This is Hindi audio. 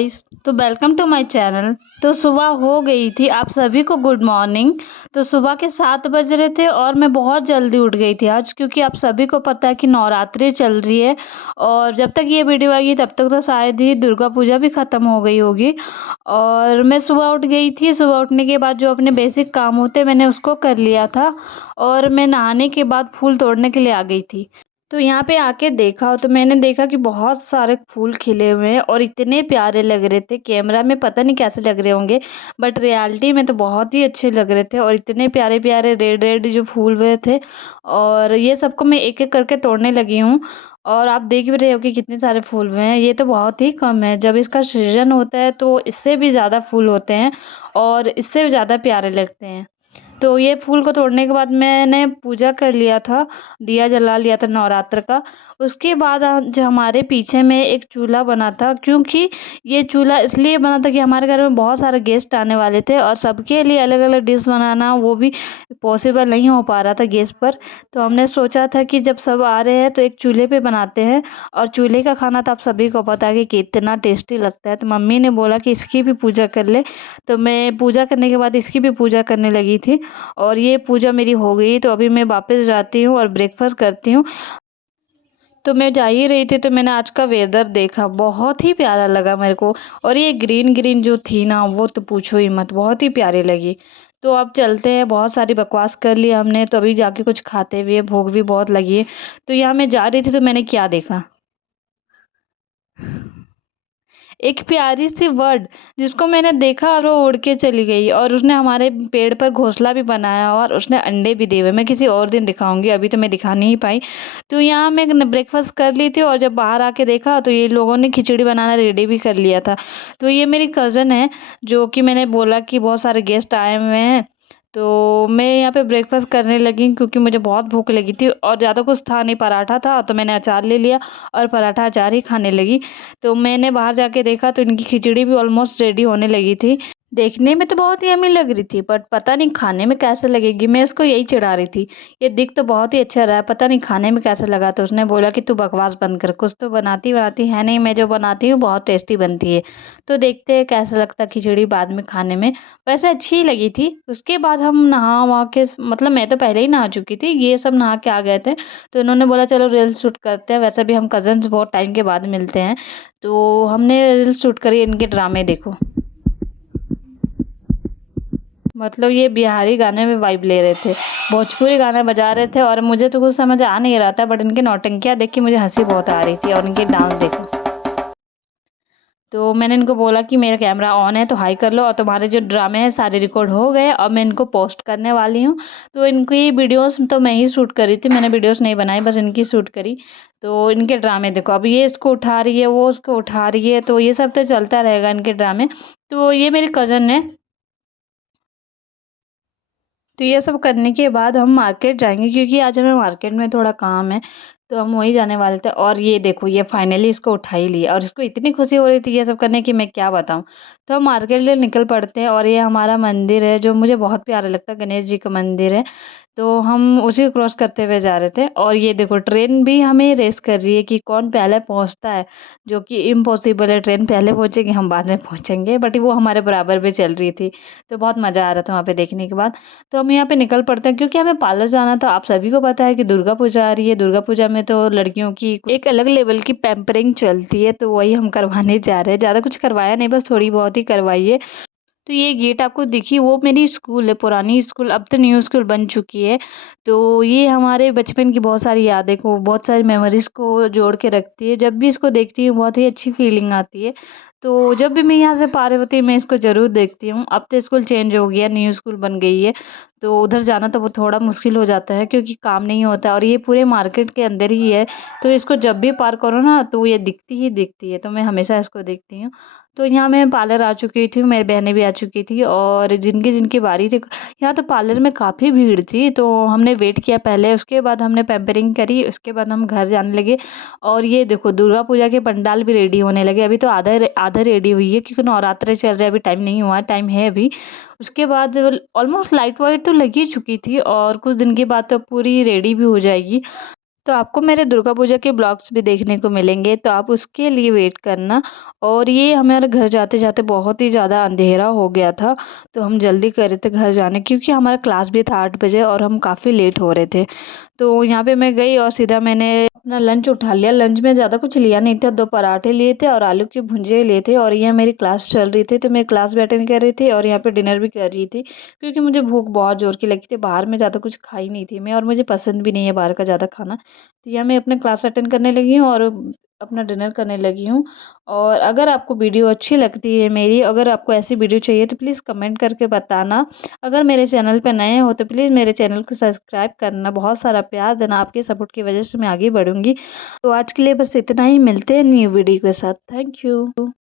गाइस, तो वेलकम टू माय चैनल। तो सुबह हो गई थी, आप सभी को गुड मॉर्निंग। तो सुबह के 7 बज रहे थे और मैं बहुत जल्दी उठ गई थी आज, क्योंकि आप सभी को पता है कि नवरात्रि चल रही है और जब तक ये वीडियो आएगी तब तक तो शायद ही दुर्गा पूजा भी ख़त्म हो गई होगी। और मैं सुबह उठ गई थी। सुबह उठने के बाद जो अपने बेसिक काम होते मैंने उसको कर लिया था और मैं नहाने के बाद फूल तोड़ने के लिए आ गई थी। तो यहाँ पे आके देखा तो मैंने देखा कि बहुत सारे फूल खिले हुए हैं और इतने प्यारे लग रहे थे। कैमरा में पता नहीं कैसे लग रहे होंगे, बट रियलिटी में तो बहुत ही अच्छे लग रहे थे और इतने प्यारे प्यारे रेड रेड जो फूल हुए थे। और ये सबको मैं एक एक करके तोड़ने लगी हूँ। और आप देख भी रहे हो कि कितने सारे फूल हुए हैं। ये तो बहुत ही कम है, जब इसका सीजन होता है तो इससे भी ज़्यादा फूल होते हैं और इससे भी ज़्यादा प्यारे लगते हैं। तो ये फूल को तोड़ने के बाद मैंने पूजा कर लिया था, दिया जला लिया था नवरात्र का। उसके बाद जो हमारे पीछे में एक चूल्हा बना था, क्योंकि ये चूल्हा इसलिए बना था कि हमारे घर में बहुत सारे गेस्ट आने वाले थे और सबके लिए अलग अलग डिश बनाना वो भी पॉसिबल नहीं हो पा रहा था गैस पर। तो हमने सोचा था कि जब सब आ रहे हैं तो एक चूल्हे पे बनाते हैं। और चूल्हे का खाना तो आप सभी को पता है कि कितना टेस्टी लगता है। तो मम्मी ने बोला कि इसकी भी पूजा कर ले, तो मैं पूजा करने के बाद इसकी भी पूजा करने लगी थी। और ये पूजा मेरी हो गई, तो अभी मैं वापस जाती हूँ और ब्रेकफास्ट करती हूँ। तो मैं जा ही रही थी तो मैंने आज का वेदर देखा, बहुत ही प्यारा लगा मेरे को। और ये ग्रीन ग्रीन जो थी ना, वो तो पूछो ही मत, बहुत ही प्यारी लगी। तो अब चलते हैं, बहुत सारी बकवास कर ली हमने, तो अभी जाके कुछ खाते हुए, भूख भी बहुत लगी है। तो यहाँ मैं जा रही थी तो मैंने क्या देखा, एक प्यारी सी बर्ड जिसको मैंने मैंने और वो उड़ के चली गई और उसने हमारे पेड़ पर घोंसला भी बनाया और उसने अंडे भी दिए हुए। मैं किसी और दिन दिखाऊंगी, अभी तो मैं दिखा नहीं पाई। तो यहाँ मैं ब्रेकफास्ट कर ली थी और जब बाहर आके देखा तो ये लोगों ने खिचड़ी बनाना रेडी भी कर लिया था। तो ये मेरी कज़न है, जो कि मैंने बोला कि बहुत सारे गेस्ट आए हुए हैं। तो मैं यहाँ पे ब्रेकफास्ट करने लगी, क्योंकि मुझे बहुत भूख लगी थी और ज़्यादा कुछ था नहीं, पराठा था तो मैंने अचार ले लिया और पराठा अचार ही खाने लगी। तो मैंने बाहर जाके देखा तो इनकी खिचड़ी भी ऑलमोस्ट रेडी होने लगी थी। देखने में तो बहुत ही यम्मी लग रही थी, बट पता नहीं खाने में कैसे लगेगी, मैं इसको यही चिढ़ा रही थी। ये दिख तो बहुत ही अच्छा रहा है, पता नहीं खाने में कैसे लगा। तो उसने बोला कि तू बकवास बंद कर, कुछ तो बनाती बनाती है नहीं, मैं जो बनाती हूँ बहुत टेस्टी बनती है। तो देखते हैं कैसा लगता खिचड़ी बाद में खाने में। वैसे अच्छी ही लगी थी। उसके बाद हम नहा वहा के, मतलब मैं तो पहले ही नहा चुकी थी, ये सब नहा के आ गए थे। तो इन्होंने बोला चलो रील शूट करते हैं, वैसे भी हम कज़न्स बहुत टाइम के बाद मिलते हैं। तो हमने रील शूट करी, इनके ड्रामे देखो। मतलब ये बिहारी गाने में वाइब ले रहे थे, भोजपुरी गाने बजा रहे थे और मुझे तो कुछ समझ आ नहीं रहा था, बट इनकी नौटंकियाँ देख के मुझे हंसी बहुत आ रही थी और इनके डांस देखो। तो मैंने इनको बोला कि मेरा कैमरा ऑन है तो हाई कर लो, और तुम्हारे जो ड्रामे हैं सारे रिकॉर्ड हो गए और मैं इनको पोस्ट करने वाली हूँ। तो इनकी वीडियोस तो मैं ही शूट करी थी, मैंने वीडियोस नहीं बनाई, बस इनकी शूट करी। तो इनके ड्रामे देखो, अब ये इसको उठा रही है, वो उसको उठा रही है, तो ये सब तो चलता रहेगा इनके ड्रामे। तो ये मेरी कज़न है। तो ये सब करने के बाद हम मार्केट जाएंगे, क्योंकि आज हमें मार्केट में थोड़ा काम है। तो हम वहीं जाने वाले थे और ये देखो, ये फाइनली इसको उठा ही लिया और इसको इतनी खुशी हो रही थी ये सब करने की, मैं क्या बताऊं। तो हम मार्केट लिए निकल पड़ते हैं और ये हमारा मंदिर है जो मुझे बहुत प्यारा लगता है, गणेश जी का मंदिर है। तो हम उसी को क्रॉस करते हुए जा रहे थे और ये देखो ट्रेन भी हमें रेस कर रही है कि कौन पहले पहुंचता है, जो कि इम्पॉसिबल है। ट्रेन पहले पहुंचेगी, हम बाद में पहुंचेंगे, बट वो हमारे बराबर पे चल रही थी। तो बहुत मज़ा आ रहा था वहाँ पे देखने के बाद। तो हम यहाँ पे निकल पड़ते हैं, क्योंकि हमें पार्लर जाना था। आप सभी को पता है कि दुर्गा पूजा आ रही है, दुर्गा पूजा में तो लड़कियों की एक अलग लेवल की पैम्परिंग चलती है, तो वही हम करवाने जा रहे हैं। ज़्यादा कुछ करवाया नहीं, बस थोड़ी बहुत ही करवाई है। तो ये गेट आपको दिखी, वो मेरी स्कूल है, पुरानी स्कूल, अब तो न्यू स्कूल बन चुकी है। तो ये हमारे बचपन की बहुत सारी यादें को, बहुत सारी मेमोरीज को जोड़ के रखती है। जब भी इसको देखती हूँ बहुत ही अच्छी फीलिंग आती है। तो जब भी मैं यहाँ से पार होती हूँ मैं इसको ज़रूर देखती हूँ। अब तो स्कूल चेंज हो गया, न्यू स्कूल बन गई है। तो उधर जाना तो वो थोड़ा मुश्किल हो जाता है, क्योंकि काम नहीं होता और ये पूरे मार्केट के अंदर ही है। तो इसको जब भी पार करो ना तो ये दिखती ही दिखती है, तो मैं हमेशा इसको देखती हूँ। तो यहाँ मैं पार्लर आ चुकी थी, मेरी बहनें भी आ चुकी थी और जिनकी जिनकी बारी थी। यहाँ तो पार्लर में काफ़ी भीड़ थी, तो हमने वेट किया पहले, उसके बाद हमने पैम्परिंग करी, उसके बाद हम घर जाने लगे। और ये देखो दुर्गा पूजा के पंडाल भी रेडी होने लगे, अभी तो आधा आधा रेडी हुई है, क्योंकि नवरात्रे चल रहे हैं, अभी टाइम नहीं हुआ, टाइम है अभी। उसके बाद ऑलमोस्ट लाइट वाइट तो लगी चुकी थी और कुछ दिन के बाद तो पूरी रेडी भी हो जाएगी। तो आपको मेरे दुर्गा पूजा के ब्लॉग्स भी देखने को मिलेंगे, तो आप उसके लिए वेट करना। और ये हमारे घर जाते-जाते बहुत ही ज़्यादा अंधेरा हो गया था, तो हम जल्दी कर रहे थे घर जाने, क्योंकि हमारा क्लास भी था 8 बजे और हम काफ़ी लेट हो रहे थे। तो यहाँ पे मैं गई और सीधा मैंने अपना लंच उठा लिया। लंच में ज़्यादा कुछ लिया नहीं था, 2 पराठे लिए थे और आलू के भुंजे लिए थे, और यहाँ मेरी क्लास चल रही थी, तो मैं क्लास भी अटेंड कर रही थी और यहाँ पे डिनर भी कर रही थी, क्योंकि मुझे भूख बहुत ज़ोर की लगी थी। बाहर में ज़्यादा कुछ खाई नहीं थी मैं, और मुझे पसंद भी नहीं है बाहर का ज़्यादा खाना। तो यहाँ मैं अपने क्लास अटेंड करने लगी हूँ और अपना डिनर करने लगी हूँ। और अगर आपको वीडियो अच्छी लगती है मेरी, अगर आपको ऐसी वीडियो चाहिए तो प्लीज़ कमेंट करके बताना। अगर मेरे चैनल पे नए हो तो प्लीज़ मेरे चैनल को सब्सक्राइब करना, बहुत सारा प्यार देना, आपके सपोर्ट की वजह से मैं आगे बढ़ूँगी। तो आज के लिए बस इतना ही, मिलते हैं न्यू वीडियो के साथ। Thank you.